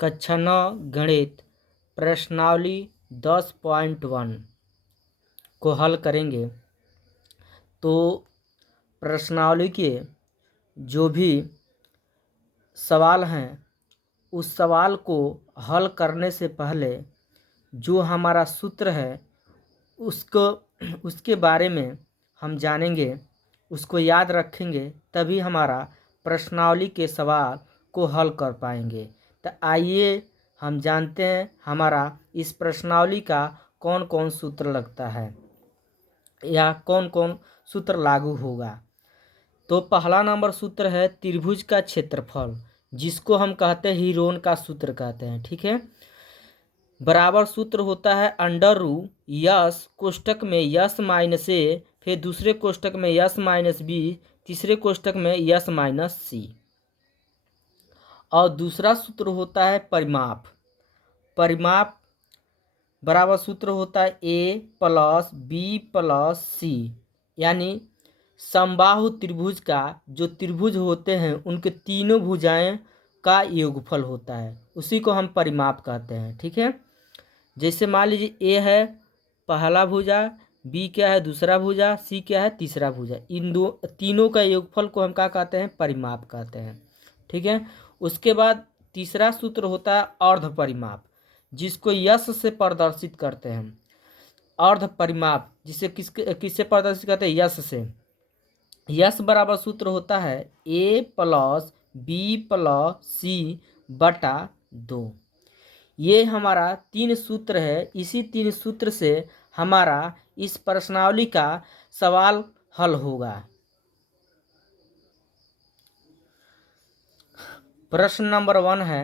कक्षा 9 गणित प्रश्नावली 10.1 को हल करेंगे। तो प्रश्नावली के जो भी सवाल हैं उस सवाल को हल करने से पहले जो हमारा सूत्र है उसके बारे में हम जानेंगे, उसको याद रखेंगे, तभी हमारा प्रश्नावली के सवाल को हल कर पाएंगे। तो आइए हम जानते हैं हमारा इस प्रश्नावली का कौन कौन सूत्र लगता है या कौन कौन सूत्र लागू होगा। तो पहला नंबर सूत्र है त्रिभुज का क्षेत्रफल, जिसको हम कहते हैं हीरोन का सूत्र कहते हैं। ठीक है, बराबर सूत्र होता है अंडर रू यस कोष्टक में यस माइनस ए, फिर दूसरे कोष्टक में यस माइनस बी, तीसरे कोष्टक में यस माइनस सी। और दूसरा सूत्र होता है परिमाप। परिमाप बराबर सूत्र होता है ए प्लस बी प्लस सी, यानी समबाहु त्रिभुज का जो त्रिभुज होते हैं उनके तीनों भुजाएं का योगफल होता है, उसी को हम परिमाप कहते हैं। ठीक है, जैसे मान लीजिए ए है पहला भुजा, बी क्या है दूसरा भुजा, सी क्या है तीसरा भुजा, इन तीनों का योगफल को हम क्या कहते हैं परिमाप कहते हैं। ठीक है, उसके बाद तीसरा सूत्र होता है अर्ध परिमाप, जिसको यश से प्रदर्शित करते हैं। अर्ध परिमाप जिसे किससे प्रदर्शित करते हैं यश से। यश बराबर सूत्र होता है ए प्लस बी प्लस सी बटा 2। ये हमारा 3 सूत्र है, इसी 3 सूत्र से हमारा इस प्रश्नावली का सवाल हल होगा। प्रश्न नंबर 1 है,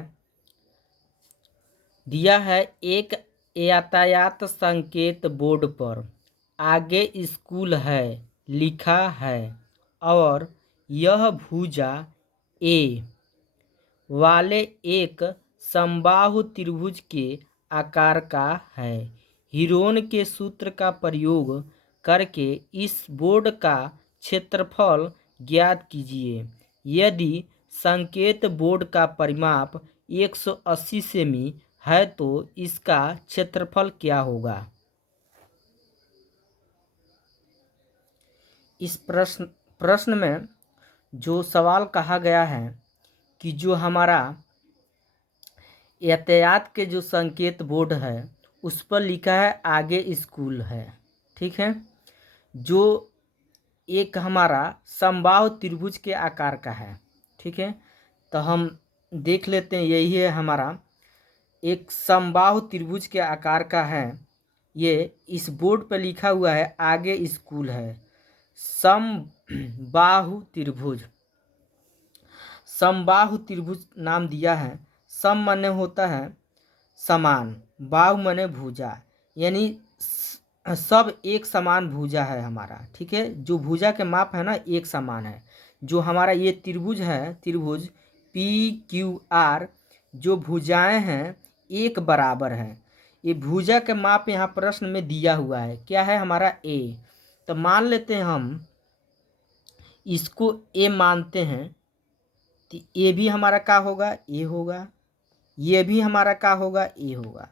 दिया है एक यातायात संकेत बोर्ड पर आगे स्कूल है लिखा है और यह भुजा ए वाले एक समबाहु त्रिभुज के आकार का है। हीरोन के सूत्र का प्रयोग करके इस बोर्ड का क्षेत्रफल ज्ञात कीजिए। यदि संकेत बोर्ड का परिमाप 180 सेमी है तो इसका क्षेत्रफल क्या होगा। इस प्रश्न में जो सवाल कहा गया है कि जो हमारा यातायात के जो संकेत बोर्ड है उस पर लिखा है आगे स्कूल है। ठीक है, जो एक हमारा समबाहु त्रिभुज के आकार का है। ठीक है, तो हम देख लेते हैं, यही है हमारा एक समबाहु त्रिभुज के आकार का है। ये इस बोर्ड पर लिखा हुआ है आगे स्कूल है। समबाहु त्रिभुज, समबाहु त्रिभुज नाम दिया है। सम माने होता है समान, बाहु माने भुजा, यानी सब एक समान भुजा है हमारा। ठीक है, जो भुजा के माप है ना एक समान है। जो हमारा ये त्रिभुज है, त्रिभुज पी क्यू आर, जो भुजाएं हैं एक बराबर हैं। ये भुजा के माप यहाँ प्रश्न में दिया हुआ है, क्या है हमारा ए। तो मान लेते हैं हम इसको ए मानते हैं, तो ए भी हमारा क्या होगा ए होगा, ये भी हमारा क्या होगा ए होगा।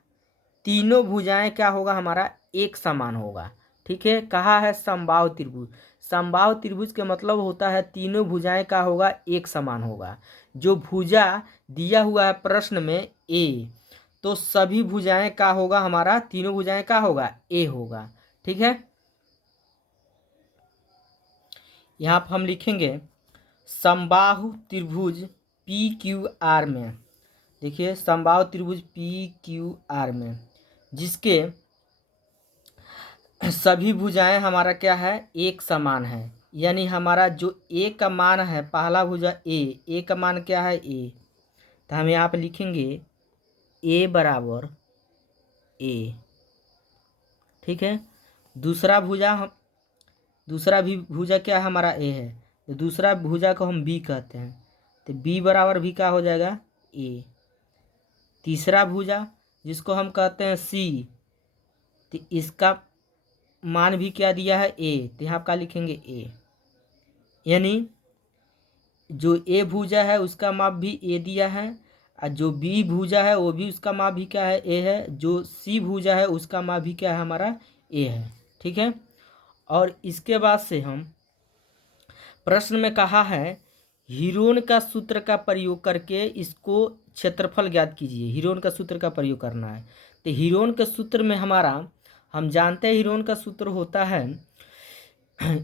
तीनों भुजाएं क्या होगा हमारा एक समान होगा। ठीक है, कहा है समबाहु त्रिभुज। समबाहु त्रिभुज के मतलब होता है तीनों भुजाएं का होगा एक समान होगा। जो भुजा दिया हुआ है प्रश्न में ए, तो सभी भुजाएं का होगा हमारा, तीनों भुजाएं का होगा ए होगा। ठीक है, यहाँ पर हम लिखेंगे समबाहु त्रिभुज पी क्यू आर में। देखिए समबाहु त्रिभुज पी क्यू आर में जिसके सभी भुजाएं हमारा क्या है एक समान है, यानी हमारा जो ए का मान है पहला भुजा ए का मान क्या है ए, तो हम यहाँ पे लिखेंगे ए बराबर ए। ठीक है, दूसरा भी भुजा क्या है हमारा ए है, तो दूसरा भुजा को हम बी कहते हैं, तो बी बराबर भी क्या हो जाएगा ए। तीसरा भुजा जिसको हम कहते हैं सी, तो इसका मान भी क्या दिया है ए, तो यहाँ क्या लिखेंगे ए, यानी जो ए भुजा है उसका माप भी ए दिया है और जो बी भुजा है वो भी उसका माप भी क्या है, ए है। जो सी भुजा है उसका माप भी क्या है हमारा, ए है। ठीक है। और इसके बाद से हम प्रश्न में कहा है हीरोन का सूत्र का प्रयोग करके इसको क्षेत्रफल ज्ञात कीजिए। हीरोन का सूत्र का प्रयोग करना है। तो हीरोन के सूत्र में हमारा, हम जानते हैं हीरोन का सूत्र होता है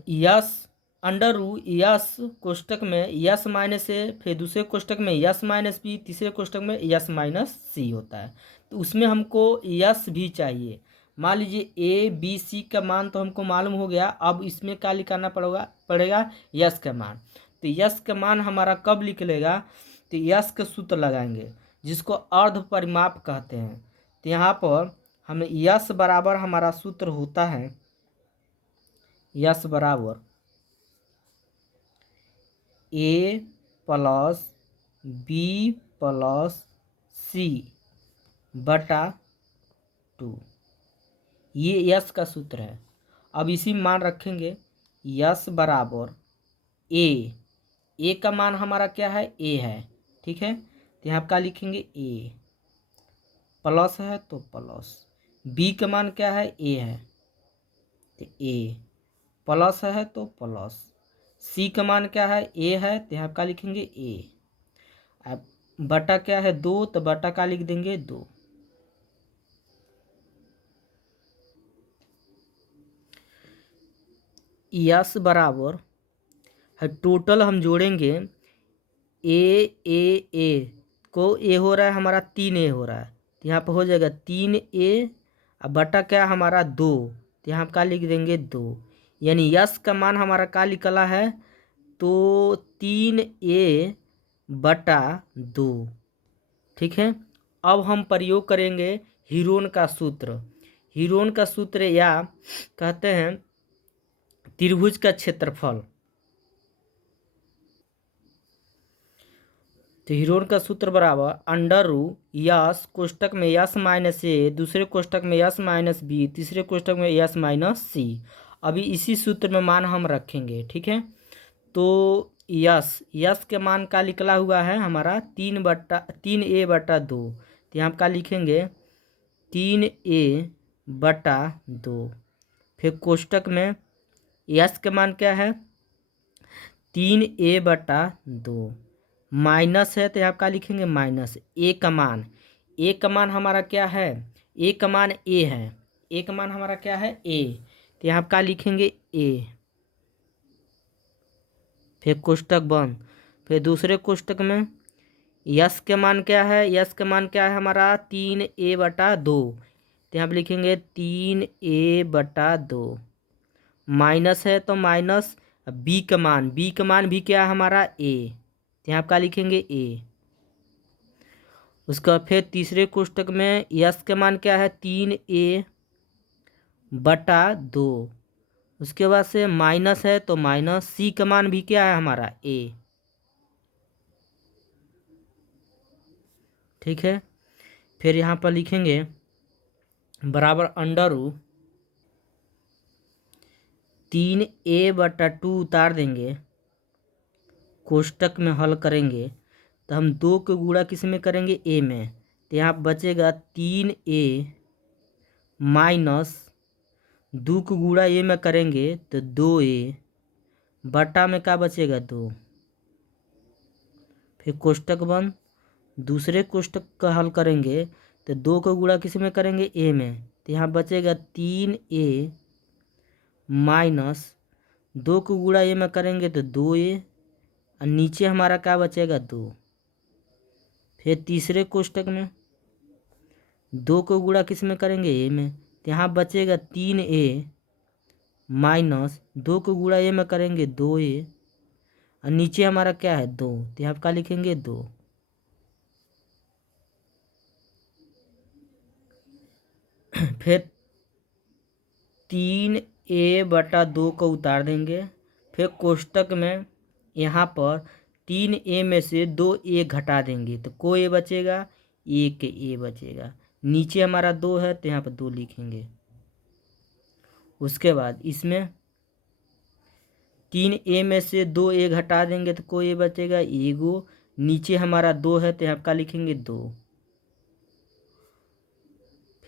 यस अंडर रू यस कोष्टक में यस माइनस ए, फिर दूसरे कोष्टक में यस माइनस बी, तीसरे कोष्टक में यस माइनस सी होता है। तो उसमें हमको यस भी चाहिए। मान लीजिए ए बी सी का मान तो हमको मालूम हो गया, अब इसमें क्या निकालना पड़ेगा यस का मान। तो यस का मान हमारा कब निकलेगा, तो यस का सूत्र लगाएंगे जिसको अर्ध परिमाप कहते हैं। तो यहाँ पर हमें यस बराबर हमारा सूत्र होता है यस बराबर ए प्लस बी प्लस सी बटा 2। ये यस का सूत्र है। अब इसी मान रखेंगे यस बराबर ए का मान हमारा क्या है, ए है। ठीक है। तो यहाँ क्या लिखेंगे, ए प्लस है तो प्लस, बी का मान क्या है, ए है तो ए प्लस है तो प्लस, सी का मान क्या है, ए है तो यहाँ क्या लिखेंगे, ए। अब बटा क्या है 2, तो बटा का लिख देंगे 2। यस बराबर है, टोटल हम जोड़ेंगे ए को ए हो रहा है हमारा 3 ए हो रहा है, तो यहाँ पर हो जाएगा 3 ए। अब बटा क्या हमारा 2, तो यहाँ क्या लिख देंगे 2। यानी यस का मान हमारा क्या निकला है, तो 3 ए बटा 2। ठीक है। अब हम प्रयोग करेंगे हीरोन का सूत्र। हीरोन का सूत्र या कहते हैं त्रिभुज का क्षेत्रफल। तो हीरोन का सूत्र बराबर अंडर रू यस कोष्टक में यस माइनस ए, दूसरे कोष्टक में यस माइनस बी, तीसरे कोष्टक में यस माइनस सी। अभी इसी सूत्र में मान हम रखेंगे। ठीक है। तो यस के मान का निकला हुआ है हमारा 3 ए बटा 2। तो यहाँ क्या लिखेंगे 3 ए बटा 2। फिर कोष्टक में यस के मान क्या है 3 ए बटा 2, माइनस है तो यहाँ क्या लिखेंगे माइनस ए का मान। ए का मान हमारा क्या है, ए का मान ए है, ए का मान हमारा क्या है ए, तो यहाँ क्या लिखेंगे ए। फिर कोष्टक बंद। फिर दूसरे कोष्टक में यस के मान क्या है, यस का मान क्या है हमारा 3 ए बटा 2, तो यहाँ पर लिखेंगे 3 ए बटा 2, माइनस है तो माइनस बी का मान, बी का मान भी क्या है हमारा ए, तो यहाँ क्या लिखेंगे ए। उसका फिर तीसरे कोष्टक में यस का मान क्या है 3 ए बटा 2, उसके बाद से माइनस है तो माइनस, सी का मान भी क्या है हमारा ए। ठीक है। फिर यहाँ पर लिखेंगे बराबर अंडर रू 3 ए बटा 2 उतार देंगे, कोष्टक में हल करेंगे तो हम 2 को गुणा किस में करेंगे ए में, तो यहाँ बचेगा 3 ए माइनस 2 को गुणा ए में करेंगे तो 2 ए बटा में क्या बचेगा 2। फिर कोष्टक बंद। दूसरे कोष्टक का हल करेंगे तो 2 को गुणा किस में करेंगे ए में, तो यहाँ बचेगा 3 ए माइनस 2 को गुणा ए में करेंगे तो 2 ए, और नीचे हमारा क्या बचेगा 2। फिर तीसरे कोष्टक में 2 को गुणा किस में करेंगे ए में, तो यहाँ बचेगा 3 ए माइनस 2 को गुणा ए में करेंगे 2 ए, और नीचे हमारा क्या है 2, तो यहाँ क्या लिखेंगे 2। फिर 3 ए बटा 2 को उतार देंगे। फिर कोष्टक में यहाँ पर 3 ए में से 2 ए घटा देंगे तो को ए बचेगा, 1 ए बचेगा। नीचे हमारा 2 है तो यहाँ पर 2 लिखेंगे। उसके बाद इसमें 3 ए में से 2 ए घटा देंगे तो को ए बचेगा एगो, नीचे हमारा 2 है तो यहाँ क्या लिखेंगे 2।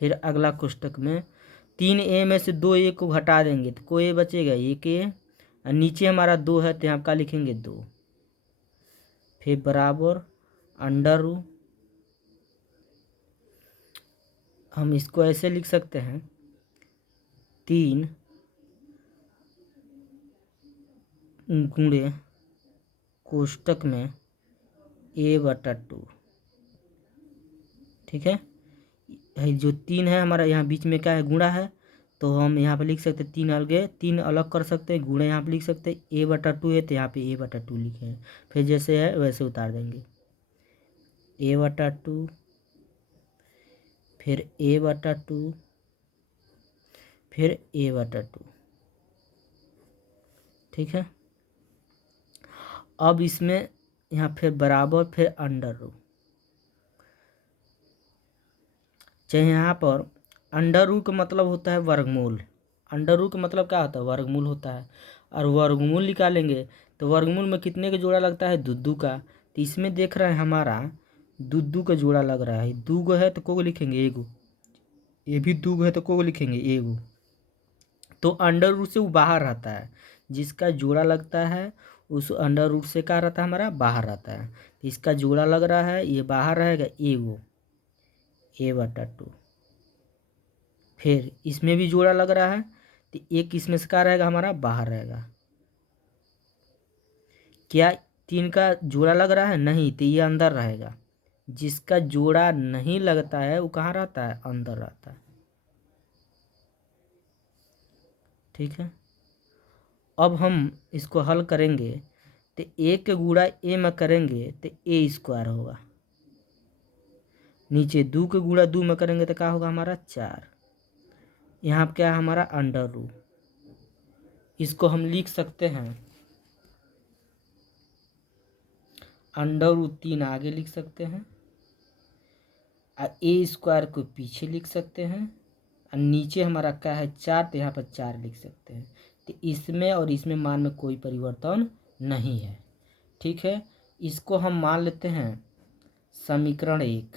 फिर अगला कोष्टक में 3a में से 2a को घटा देंगे तो कोई बचेगा 1a, और नीचे हमारा 2 है तो यहाँ क्या लिखेंगे 2। फिर बराबर अंडर रूट, हम इसको ऐसे लिख सकते हैं 3 गुणे कोष्टक में a/2। ठीक है, जो 3 है हमारा यहाँ बीच में क्या है गुणा है, तो हम यहाँ पे लिख सकते हैं 3 अलग कर सकते हैं, गुणा यहाँ पे लिख सकते हैं, a/2 है तो यहाँ पे a/2 लिखे हैं। फिर जैसे है वैसे उतार देंगे a/2, फिर a/2, फिर a/2। ठीक है, अब इसमें यहाँ फिर बराबर फिर अंडर रूट, चाहे यहाँ पर अंडर रूट का मतलब होता है वर्गमूल। अंडर रूट का मतलब क्या होता है वर्गमूल होता है, और वर्गमूल निकालेंगे तो वर्गमूल में कितने का जोड़ा लगता है 2 का। तो इसमें देख रहे हैं हमारा 2 का जोड़ा लग रहा है, 2 है तो को लिखेंगे एगो, ये भी 2 है तो को लिखेंगे एगो। तो अंडर रूट से वो बाहर रहता है, जिसका जोड़ा लगता है उस अंडर रूट से क्या रहता है हमारा बाहर रहता है। तो इसका जोड़ा लग रहा है ये बाहर रहेगा एगो a/2। फिर इसमें भी जोड़ा लग रहा है तो एक इसमें से क्या रहेगा हमारा बाहर रहेगा। क्या 3 का जोड़ा लग रहा है नहीं, तो ये अंदर रहेगा। जिसका जोड़ा नहीं लगता है वो कहाँ रहता है अंदर रहता है। ठीक है, अब हम इसको हल करेंगे तो 1 के गुणा a में करेंगे तो a² होगा, नीचे 2 के गुणा 2 में करेंगे तो क्या होगा हमारा 4। यहाँ क्या है हमारा अंडर रूट, इसको हम लिख सकते हैं अंडर रूट 3 आगे लिख सकते हैं, और a² को पीछे लिख सकते हैं, और नीचे हमारा क्या है 4 तो यहाँ पर 4 लिख सकते हैं। तो इसमें और इसमें मान में कोई परिवर्तन नहीं है। ठीक है, इसको हम मान लेते हैं समीकरण 1।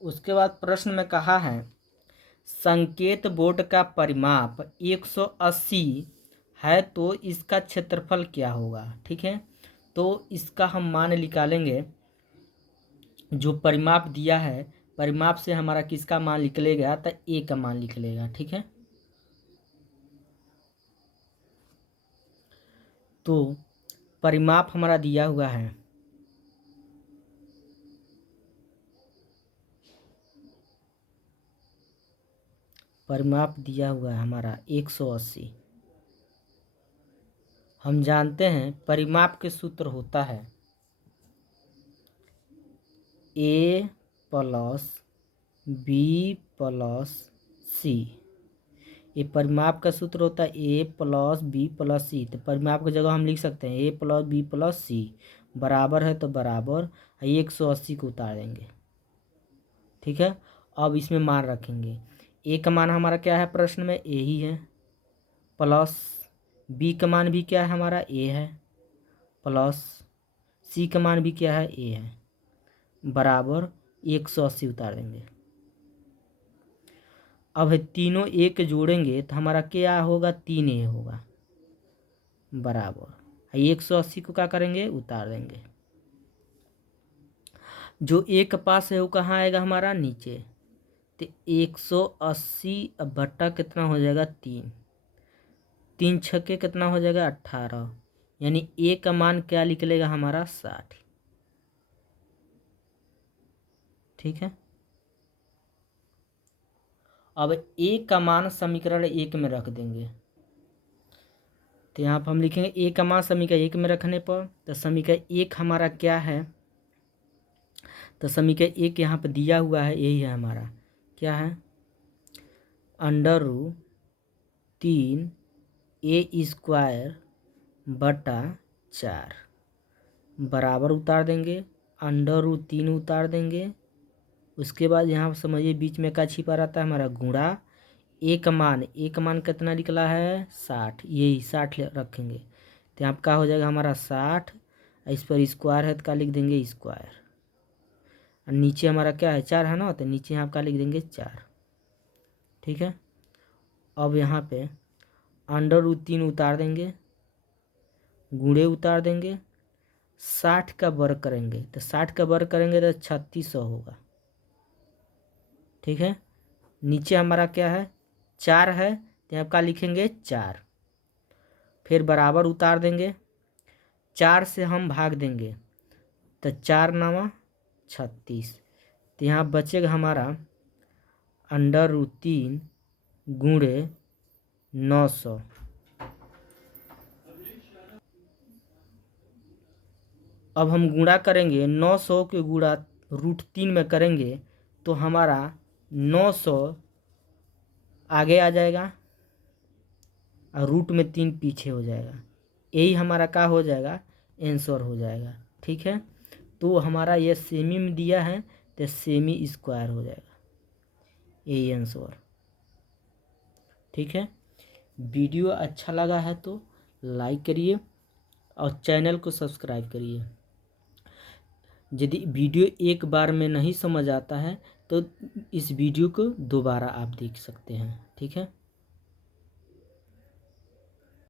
उसके बाद प्रश्न में कहा है संकेत बोर्ड का परिमाप 180 है तो इसका क्षेत्रफल क्या होगा। ठीक है, तो इसका हम मान निकालेंगे, जो परिमाप दिया है परिमाप से हमारा किसका मान निकलेगा तो ए का मान निकलेगा। ठीक है, तो परिमाप हमारा दिया हुआ है हमारा 180। हम जानते हैं परिमाप के सूत्र होता है a + b + c। ये परिमाप का सूत्र होता है a + b + c। तो परिमाप की जगह हम लिख सकते हैं a + b + c बराबर है तो बराबर 180 को उतार देंगे। ठीक है, अब इसमें मान रखेंगे a का मान हमारा क्या है प्रश्न में a ही है, प्लस b का मान भी क्या है हमारा a है, प्लस c का मान भी क्या है a है, बराबर 180 उतार देंगे। अब तीनों एक जोड़ेंगे तो हमारा क्या होगा 3a होगा, बराबर 180 को क्या करेंगे उतार देंगे। जो एक पास है वो कहाँ आएगा हमारा नीचे, तो 180 अब बट्टा कितना हो जाएगा 3, 3 छक्के कितना हो जाएगा 18, यानी ए का मान क्या निकलेगा हमारा 60। ठीक है, अब ए का मान समीकरण 1 में रख देंगे, तो यहाँ पर हम लिखेंगे ए का मान समीकरण 1 में रखने पर तो समीकरण 1 हमारा क्या है, तो समीकरण 1 यहाँ पर दिया हुआ है यही है हमारा क्या है √3 a² बराबर उतार देंगे, √3 उतार देंगे। उसके बाद यहाँ समझिए बीच में क्या छिपा रहता है हमारा गुणा ए का मान कितना निकला है 60, यही 60 रखेंगे। तो यहाँ का हो जाएगा हमारा 60, इस पर स्क्वायर है तो क्या लिख देंगे स्क्वायर, और नीचे हमारा क्या है 4 है ना, तो नीचे यहाँ का लिख देंगे 4। ठीक है, अब यहाँ पे √3 उतार देंगे, गुणे उतार देंगे, 60 का वर्ग करेंगे, तो 60 का वर्ग करेंगे तो 3600 होगा। ठीक है, नीचे हमारा क्या है 4 है, तो यहाँ का लिखेंगे 4, फिर बराबर उतार देंगे, 4 से हम भाग देंगे तो 4 9 36, तो यहाँ बचेगा हमारा √3 गुणे 900। अब हम गुणा करेंगे 900 के गुणा √3 में करेंगे तो हमारा 900 आगे आ जाएगा और √3 पीछे हो जाएगा, यही हमारा क्या हो जाएगा आंसर हो जाएगा। ठीक है, तो हमारा ये सेमी में दिया है तो सेमी स्क्वायर हो जाएगा, यही आंसर। ठीक है, वीडियो अच्छा लगा है तो लाइक करिए और चैनल को सब्सक्राइब करिए। यदि वीडियो एक बार में नहीं समझ आता है तो इस वीडियो को दोबारा आप देख सकते हैं। ठीक है।